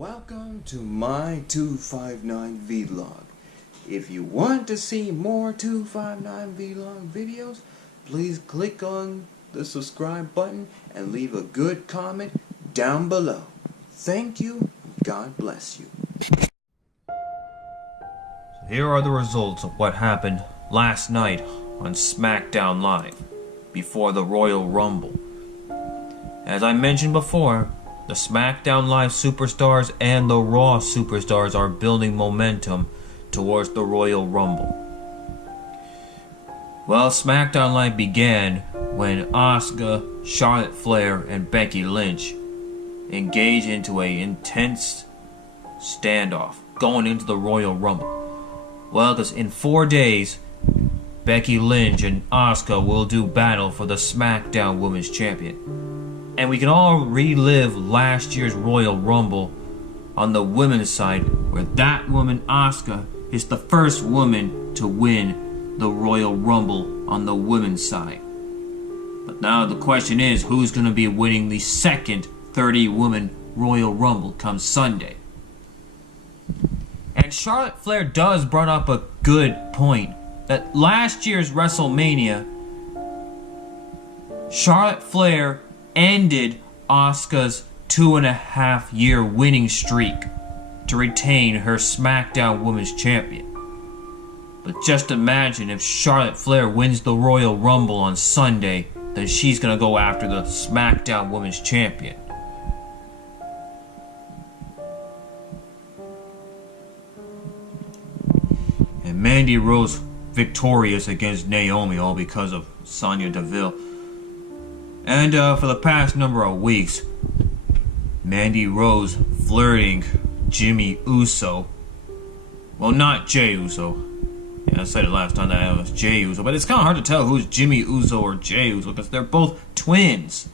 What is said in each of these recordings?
Welcome to my 259 vlog. If you want to see more 259 vlog videos, please click on the subscribe button and leave a good comment down below. Thank you. God bless you. Here are the results of what happened last night on Smackdown Live before the Royal Rumble. As I mentioned before, the Smackdown Live superstars and the Raw superstars are building momentum towards the Royal Rumble. Well, Smackdown Live began when Asuka, Charlotte Flair, and Becky Lynch engaged into an intense standoff going into the Royal Rumble. Well, because in 4 days, Becky Lynch and Asuka will do battle for the Smackdown Women's Champion. And we can all relive last year's Royal Rumble on the women's side, where that woman, Asuka, is the first woman to win the Royal Rumble on the women's side. But now the question is, who's going to be winning the second 30-woman Royal Rumble come Sunday? And Charlotte Flair does bring up a good point, that last year's WrestleMania, Charlotte Flair ended Asuka's 2.5-year winning streak to retain her SmackDown Women's Champion. But just imagine if Charlotte Flair wins the Royal Rumble on Sunday, then she's gonna go after the SmackDown Women's Champion. And Mandy Rose victorious against Naomi, all because of Sonya Deville. And for the past number of weeks, Mandy Rose flirting Jimmy Uso. Well, not Jey Uso. Yeah, I said it last time that it was Jey Uso, but it's kind of hard to tell who's Jimmy Uso or Jey Uso because they're both twins.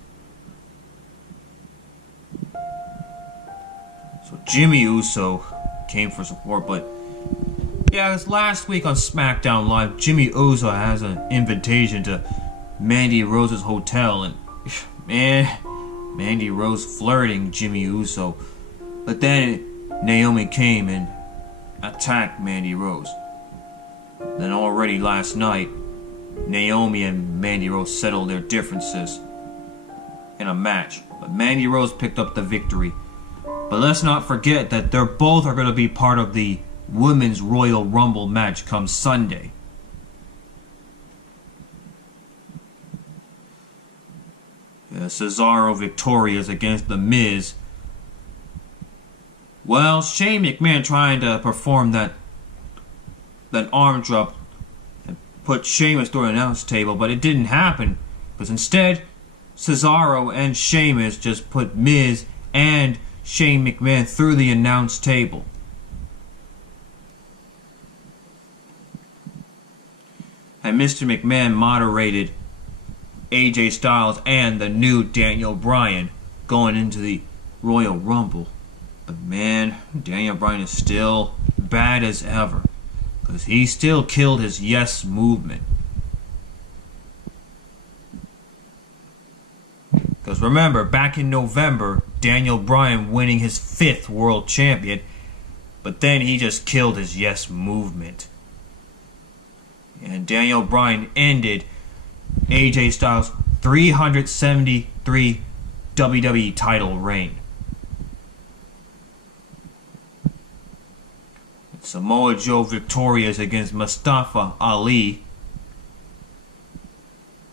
So Jimmy Uso came for support, but yeah, this last week on Smackdown Live, Jimmy Uso has an invitation to Mandy Rose's hotel, and man, Mandy Rose flirting Jimmy Uso. But then Naomi came and attacked Mandy Rose. Then already last night, Naomi and Mandy Rose settled their differences in a match. But Mandy Rose picked up the victory. But let's not forget that they're both are going to be part of the Women's Royal Rumble match come Sunday. Cesaro victorious against the Miz. Well, Shane McMahon trying to perform that arm drop and put Sheamus through an announce table, but it didn't happen because instead Cesaro and Sheamus just put Miz and Shane McMahon through the announce table. And Mr. McMahon moderated AJ Styles and the new Daniel Bryan going into the Royal Rumble. But man, Daniel Bryan is still bad as ever, because he still killed his yes movement. Because remember, back in November, Daniel Bryan winning his 5th world champion, but then he just killed his yes movement. And Daniel Bryan ended AJ Styles' 373 WWE title reign. Samoa Joe victorious against Mustafa Ali.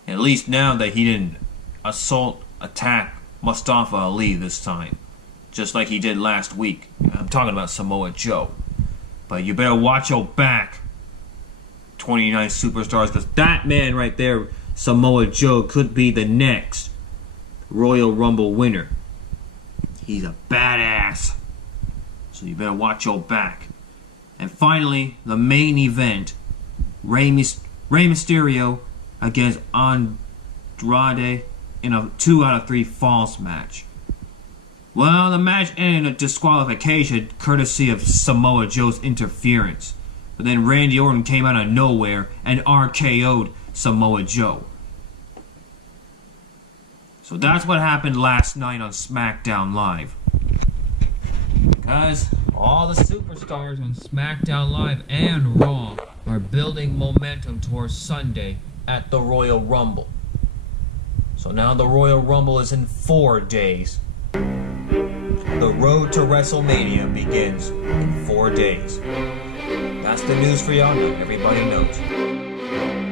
At least now that he didn't attack Mustafa Ali this time, just like he did last week. I'm talking about Samoa Joe. But you better watch your back, 29 superstars, because that man right there, Samoa Joe, could be the next Royal Rumble winner. He's a badass. So you better watch your back. And finally, the main event, Rey Mysterio against Andrade in a 2 out of 3 falls match. Well, the match ended in a disqualification courtesy of Samoa Joe's interference. But then Randy Orton came out of nowhere and RKO'd Samoa Joe. So that's what happened last night on Smackdown Live. Because all the superstars on SmackDown Live and Raw are building momentum towards Sunday at the Royal Rumble. So now the Royal Rumble is in 4 days. The road to WrestleMania begins in 4 days. That's the news for y'all now. Everybody knows.